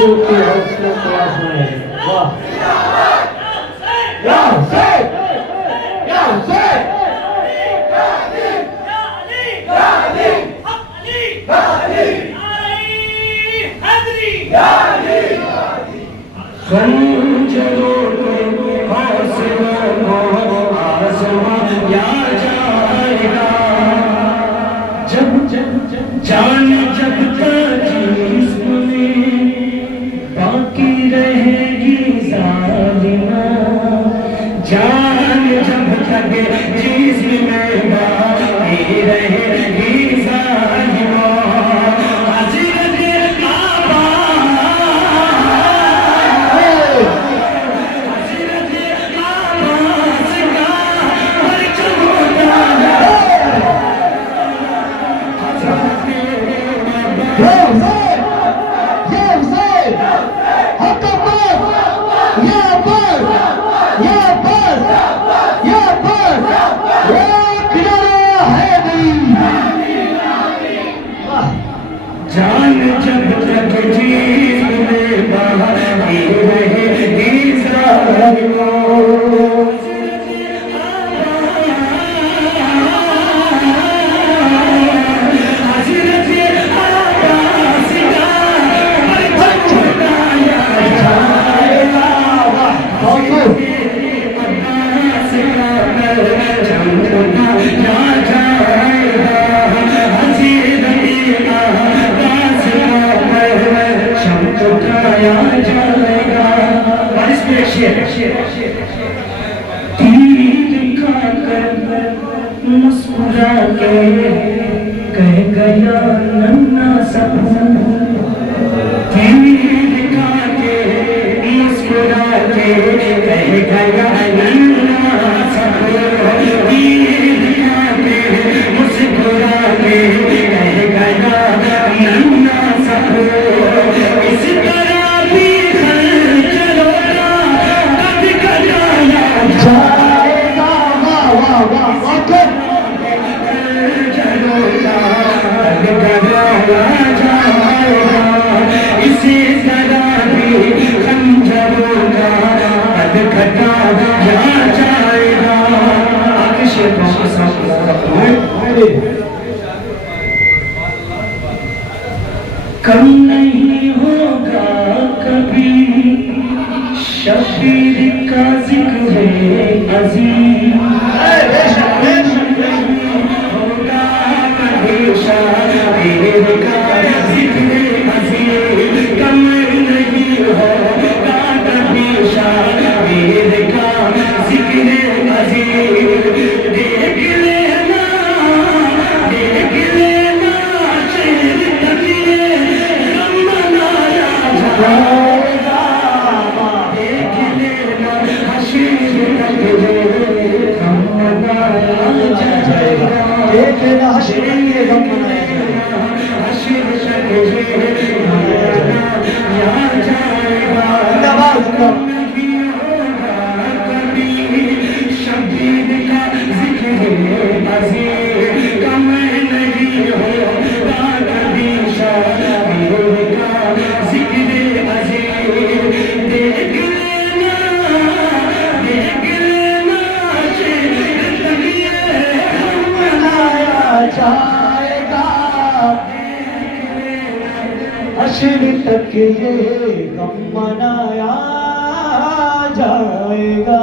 की हौसला क्लास में वाह या हुसैन या हुसैन संजरो जब जान जब तक जिस्म बाकी रहेगी जालिमा जान जब तक जिस्म में बाकी रहेगी जालिमा जान जब तक जिस्म में बाकी रहेगी जालिमा मुस्कुरा के कह गया नन्ना सपना दिखा के मुस्कुरा के कह गया नन्ना सपना दिखा के मुस्कुरा के कह गया नन्ना सपना इस तरह भी चलो कभी कजाया जाएगा वाह वाह वाह इसी तरह भी खंजरों का खटखटा जाएगा कम नहीं होगा कभी शबीर का जिक्र अजीम होगा कभी शबीर का जिक्र अजीम कम नहीं होगा कभी शबीर का जिक्र अजीम देख लेना चेहरे तकिए गम मनाया जाएगा देख लेना हशीर तकिए गम मनाया जाएगा देख लेना हशीर गम मनाया हशीर तकिए मनाया जाएगा नवाज का हशीर तक ये गम मनाया जाएगा।